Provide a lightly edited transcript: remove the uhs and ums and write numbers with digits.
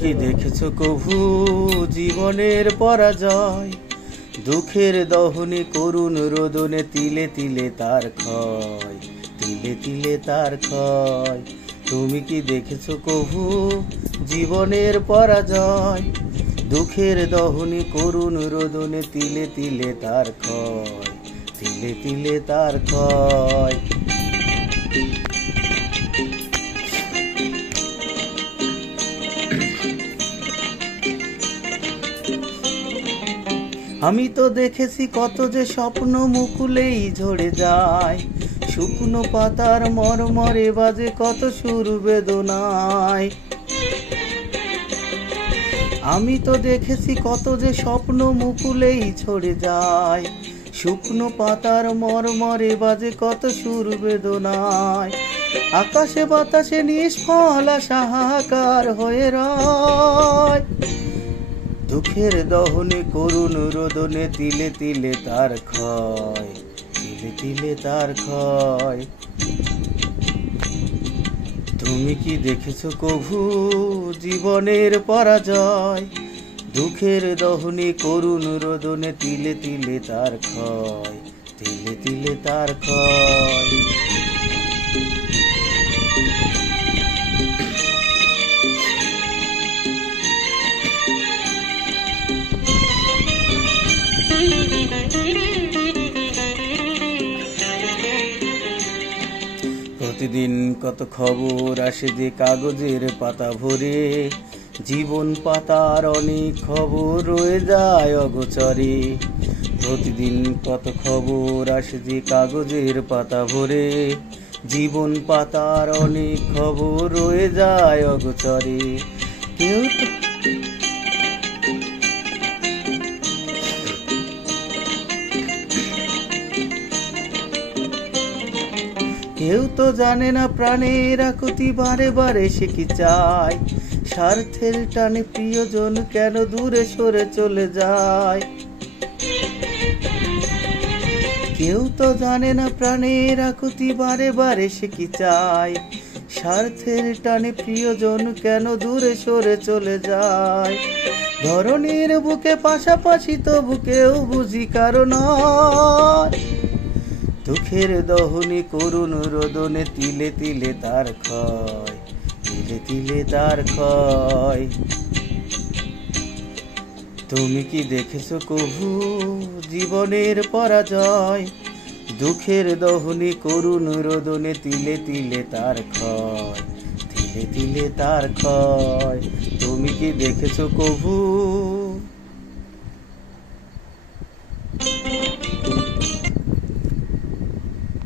কি দেখেছো কভু জীবনের পরাজয়? দুঃখের দহনে করুণ রোদনে তিলে তিলে তার ক্ষয়, তিলে তিলে তার ক্ষয়। তুমি কি দেখেছো কভু জীবনের পরাজয়? দুঃখের দহনে করুণ রোদনে তিলে তিলে তার ক্ষয়, তিলে তিলে তার ক্ষয়। আমি তো দেখেছি কত যে স্বপ্ন মুকুলেই ঝরে যায়, শুকনো পাতার মরমরে বাজে কত সুর বেদনায়। আমি তো দেখেছি কত যে স্বপ্ন মুকুলেই ঝরে যায়, শুকনো পাতার মরমরে বাজে কত সুর বেদনায়। আকাশে বাতাসে নিষ্ফল আশা হাহাকার হয়ে রয়, দুঃখের দহনে করুণ রোদনে তিলে তিলে তার ক্ষয়, তিলে তিলে তার ক্ষয়। তুমি কি দেখেছো কভু জীবনের পরাজয়? দুঃখের দহনে করুণ রোদনে তিলে তিলে তার ক্ষয়, তিলে তিলে তার ক্ষয়। প্রতিদিন কত খবর আসে যে কাগজের পাতা ভরে, জীবন পাতার অনেক খবর রয়ে যায় অগোচরে। প্রতিদিন কত খবর আসে যে কাগজের পাতা ভরে, জীবন পাতার অনেক খবর রয়ে যায় অগোচরে। কেউ তো জানে না প্রাণের আকুতি বারে বারে সে কি চায়, স্বার্থের টানে প্রিয়জন কেন দূরে সরে চলে যায়। কেউ তো জানে না প্রাণের আকুতি বারে বারে সে কি চায়, স্বার্থের টানে প্রিয়জন কেন দূরে সরে চলে যায়। ধরনীর বুকে পাশাপাশি তবু কেউ বুঝি কারণ দুঃখের দহনে করুণ রোদনে তিলে তিলে তার ক্ষয়, তিলে তিলে তার ক্ষয়। তুমি কি দেখেছো কভু জীবনের পরাজয়? দুঃখের দহনে করুণ রোদনে তিলে তিলে তার ক্ষয়, তিলে তিলে তার ক্ষয়। তুমি কি দেখেছো কভু?